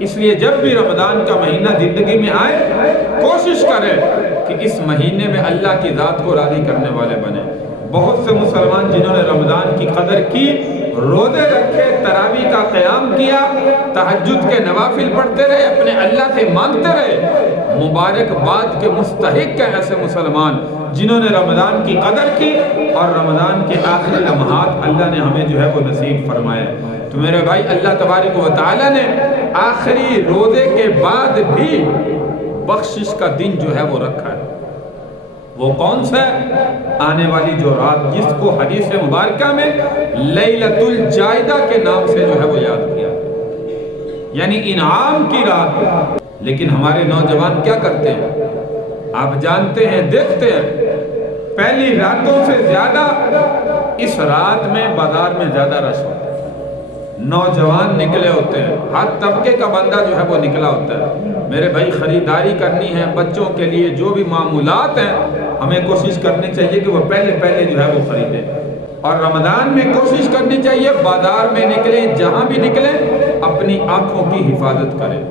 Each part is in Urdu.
اس لیے جب بھی رمضان کا مہینہ زندگی میں آئے کوشش کریں کہ اس مہینے میں اللہ کی ذات کو راضی کرنے والے بنے۔ بہت سے مسلمان جنہوں نے رمضان کی قدر کی، روزے رکھے، تراویح کا قیام کیا، تہجد کے نوافل پڑھتے رہے، اپنے اللہ سے مانگتے رہے، مبارکباد کے مستحق ہیں ایسے مسلمان جنہوں نے رمضان کی قدر کی اور رمضان کے آخری لمحات اللہ نے ہمیں جو ہے وہ نصیب فرمائے۔ تو میرے بھائی، اللہ تبارک و تعالیٰ نے آخری روزے کے بعد بھی بخشش کا دن جو ہے وہ رکھا ہے۔ وہ کون سا ہے؟ آنے والی جو رات، جس کو حدیث مبارکہ میں لیلۃ الجائدہ کے نام سے جو ہے وہ یاد کیا، یعنی انعام کی رات۔ لیکن ہمارے نوجوان کیا کرتے ہیں؟ آپ جانتے ہیں، دیکھتے ہیں، پہلی راتوں سے زیادہ اس رات میں بازار میں زیادہ رش ہوتا ہے۔ نوجوان نکلے ہوتے ہیں، ہر طبقے کا بندہ جو ہے وہ نکلا ہوتا ہے۔ میرے بھائی، خریداری کرنی ہے بچوں کے لیے، جو بھی معمولات ہیں، ہمیں کوشش کرنی چاہیے کہ وہ پہلے جو ہے وہ خریدیں۔ اور رمضان میں کوشش کرنی چاہیے بازار میں نکلیں، جہاں بھی نکلیں اپنی آنکھوں کی حفاظت کریں،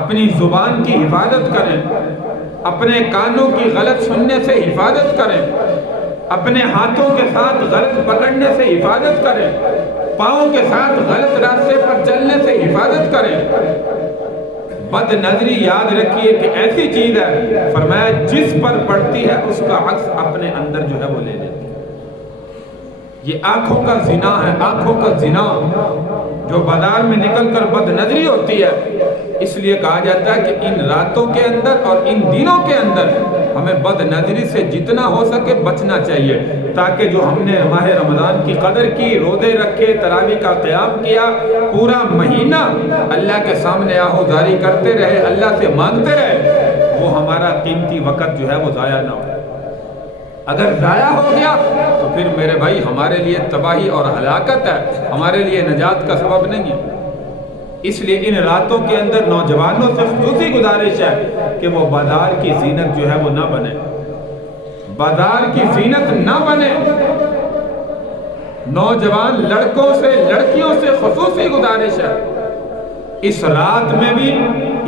اپنی زبان کی حفاظت کریں، اپنے کانوں کی غلط سننے سے حفاظت کریں، اپنے ہاتھوں کے ساتھ غلط پکڑنے سے حفاظت کریں، پاؤں کے ساتھ غلط راستے پر چلنے سے حفاظت کریں۔ بد نظری یاد رکھیے کہ ایسی چیز ہے، فرمایا جس پر پڑتی ہے اس کا عکس اپنے اندر جو ہے وہ لے لیتی ہے۔ یہ آنکھوں کا زنا ہے، آنکھوں کا زنا جو بازار میں نکل کر بد نظری ہوتی ہے۔ اس لیے کہا جاتا ہے کہ ان راتوں کے اندر اور ان دنوں کے اندر ہمیں بد نظری سے جتنا ہو سکے بچنا چاہیے، تاکہ جو ہم نے ماہ رمضان کی قدر کی، روزے رکھے، تراویح کا قیام کیا، پورا مہینہ اللہ کے سامنے آہوزاری کرتے رہے، اللہ سے مانگتے رہے، وہ ہمارا قیمتی وقت جو ہے وہ ضائع نہ ہو۔ اگر ضائع ہو گیا تو پھر میرے بھائی ہمارے لیے تباہی اور ہلاکت ہے، ہمارے لیے نجات کا سبب نہیں ہے۔ اس لیے ان راتوں کے اندر نوجوانوں سے خصوصی گزارش ہے کہ وہ بازار کی زینت جو ہے وہ نہ بنے، بازار کی زینت نہ بنے۔ نوجوان لڑکوں سے، لڑکیوں سے خصوصی گزارش ہے، اس رات میں بھی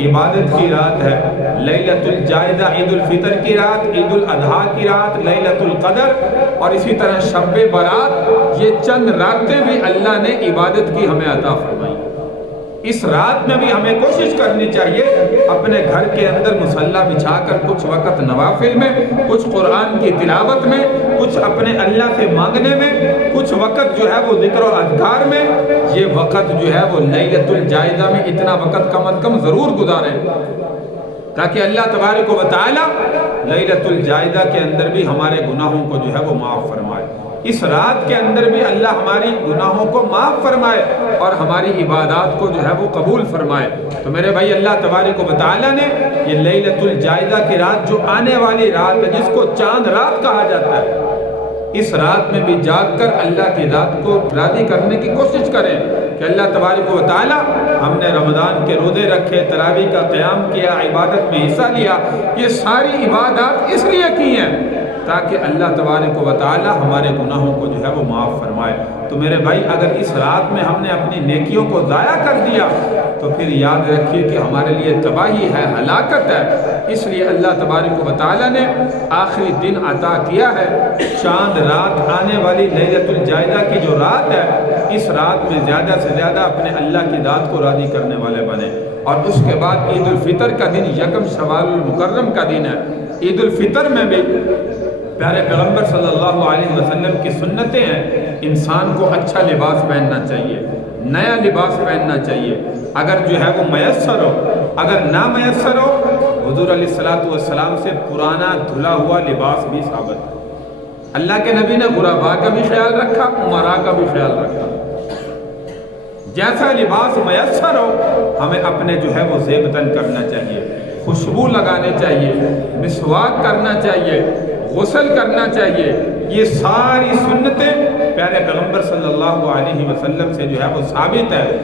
عبادت کی رات ہے، لیلۃ الجائدہ عید الفطر کی رات، عید الاضحیٰ کی رات، لیلۃ القدر، اور اسی طرح شب برات۔ یہ چند راتیں بھی اللہ نے عبادت کی ہمیں عطا فرمائی۔ اس رات میں بھی ہمیں کوشش کرنی چاہیے اپنے گھر کے اندر مصلی بچھا کر کچھ وقت نوافل میں، کچھ قرآن کی تلاوت میں، کچھ اپنے اللہ سے مانگنے میں، کچھ وقت جو ہے وہ ذکر و اذکار میں۔ یہ وقت جو ہے وہ لیلۃ الجائزہ میں اتنا وقت کم از کم ضرور گزاریں، تاکہ اللہ تبارک و تعالی لیلۃ الجائزہ کے اندر بھی ہمارے گناہوں کو جو ہے وہ معاف فرمائے، اس رات کے اندر بھی اللہ ہماری گناہوں کو معاف فرمائے اور ہماری عبادات کو جو ہے وہ قبول فرمائے۔ تو میرے بھائی، اللہ تبارک و تعالی نے یہ لیلۃ الجائزہ کی رات، جو آنے والی رات ہے، جس کو چاند رات کہا جاتا ہے، اس رات میں بھی جاگ کر اللہ کی ذات کو راضی کرنے کی کوشش کریں کہ اللہ تبارک و تعالی، ہم نے رمضان کے روزے رکھے، تراویح کا قیام کیا، عبادت میں حصہ لیا، یہ ساری عبادات اس لیے کی ہیں تاکہ اللہ تبارک و تعالی ہمارے گناہوں کو جو ہے وہ معاف فرمائے۔ تو میرے بھائی، اگر اس رات میں ہم نے اپنی نیکیوں کو ضائع کر دیا تو پھر یاد رکھیے کہ ہمارے لیے تباہی ہے، ہلاکت ہے۔ اس لیے اللہ تبارک و تعالی نے آخری دن عطا کیا ہے، چاند رات، آنے والی لیلۃ الجائزہ کی جو رات ہے، اس رات میں زیادہ سے زیادہ اپنے اللہ کی ذات کو راضی کرنے والے بنے۔ اور اس کے بعد عید الفطر کا دن یکم شوال المکرم کا دن ہے۔ عید الفطر میں بھی پیارے پیغمبر صلی اللہ علیہ وسلم کی سنتیں ہیں، انسان کو اچھا لباس پہننا چاہیے، نیا لباس پہننا چاہیے، اگر جو ہے وہ میسر ہو، اگر نہ میسر ہو، حضور علیہ السلام سے پرانا دھلا ہوا لباس بھی ثابت ہے۔ اللہ کے نبی نے غرباء کا بھی خیال رکھا، امراء کا بھی خیال رکھا۔ جیسا لباس میسر ہو، ہمیں اپنے جو ہے وہ زیب تن کرنا چاہیے، خوشبو لگانے چاہیے، مسواک کرنا چاہیے، غسل کرنا چاہیے۔ یہ ساری سنتیں پیارے پیغمبر صلی اللہ علیہ وسلم سے جو ہے وہ ثابت ہے۔